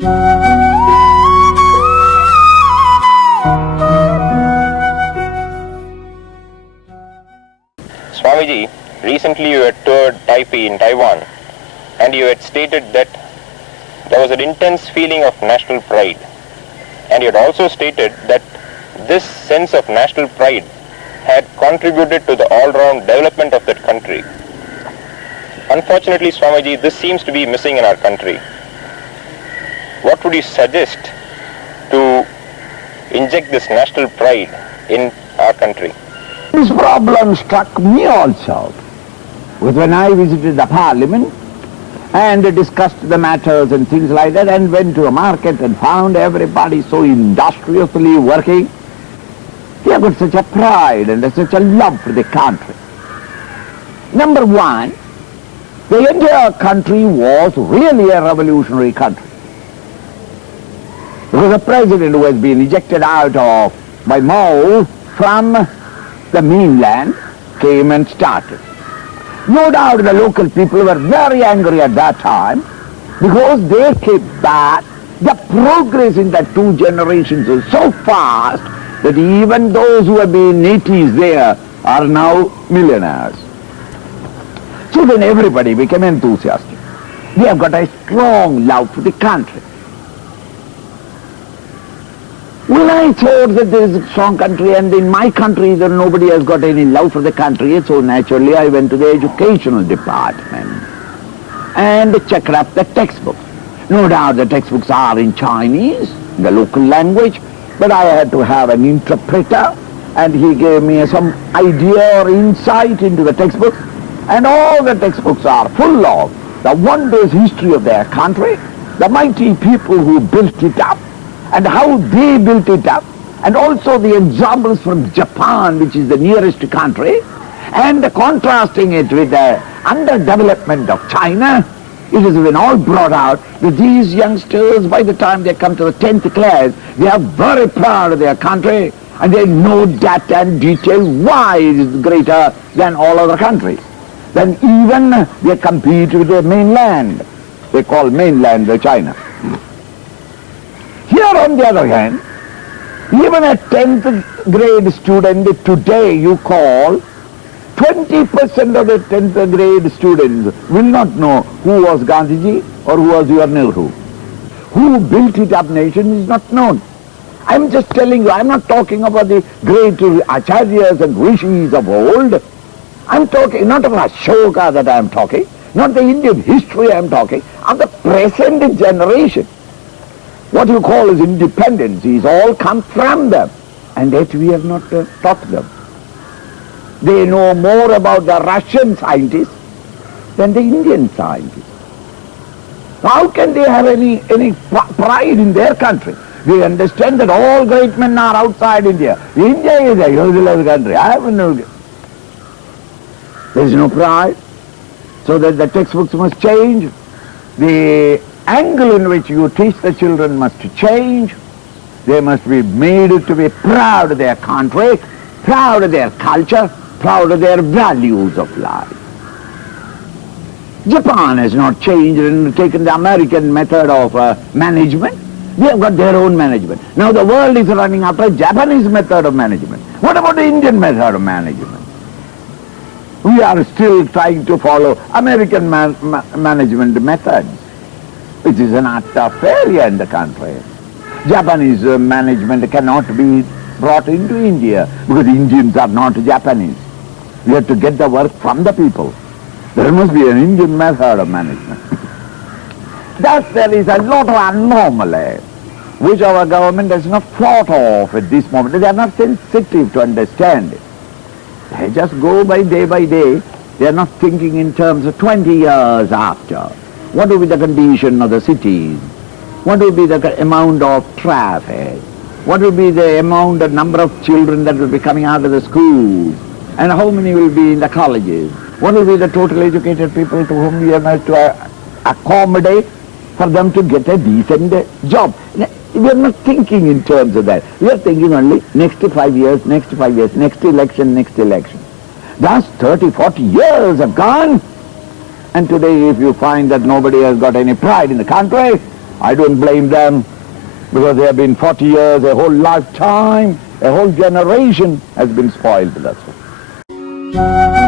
Swamiji, recently you had toured Taipei in Taiwan, and you had stated that there was an intense feeling of national pride. And you had also stated that this sense of national pride had contributed to the all-round development of that country. Unfortunately, Swamiji, this seems to be missing in our country. What would you suggest to inject this national pride in our country? This problem struck me also when I visited the parliament and discussed the matters and things like that, and went to a market and found everybody so industriously working. They have got such a pride and such a love for the country. Number one, the entire country was really a revolutionary country. Because the president who has been ejected out of by Mao from the mainland came and started. No doubt the local people were very angry at that time because they came back. The progress in the two generations was so fast that even those who have been natives there are now millionaires. So then everybody became enthusiastic. We have got a strong love for the country. When I thought that there is a strong country and in my country that nobody has got any love for the country, so naturally I went to the educational department and checked up the textbooks. No doubt the textbooks are in Chinese, the local language, but I had to have an interpreter and he gave me some idea or insight into the textbooks, and all the textbooks are full of the wondrous history of their country, the mighty people who built it up, and how they built it up, and also the examples from Japan, which is the nearest country, and contrasting it with the underdevelopment of China. It has been all brought out that these youngsters, by the time they come to the 10th class, they are very proud of their country, and they know that and detail why it is greater than all other countries. Then even they compete with the mainland. They call mainland the China. Here, on the other hand, even a 10th grade student today, you call 20% of the 10th grade students will not know who was Gandhiji or who was your Nehru. Who built it up nation is not known. I'm just telling you, I'm not talking about the great acharyas and rishis of old. I'm talking not about Ashoka that I'm talking, not the Indian history I'm talking, of the present generation. What you call as independence is all come from them, and yet we have not taught them. They know more about the Russian scientists than the Indian scientists. How can they have any pride in their country? They understand that all great men are outside India. India is a useless country. I have no. There is no pride. So that the textbooks must change. The angle in which you teach the children must change. They must be made to be proud of their country, proud of their culture, proud of their values of life. Japan has not changed and taken the American method of management. They have got their own management. Now the world is running after a Japanese method of management. What about the Indian method of management? We are still trying to follow American management methods, which is an utter failure in the country. Japanese management cannot be brought into India because Indians are not Japanese. We have to get the work from the people. There must be an Indian method of management. Thus there is a lot of anomaly which our government has not thought of at this moment. They are not sensitive to understand it. They just go by day. They are not thinking in terms of 20 years after. What will be the condition of the cities? What will be the amount of traffic? What will be the amount, the number of children that will be coming out of the schools? And how many will be in the colleges? What will be the total educated people to whom we have to accommodate for them to get a decent job? We are not thinking in terms of that. We are thinking only next 5 years, next election. Thus 30, 40 years have gone. And today if you find that nobody has got any pride in the country, I don't blame them, because they have been 40 years, a whole lifetime, a whole generation has been spoiled, that's all.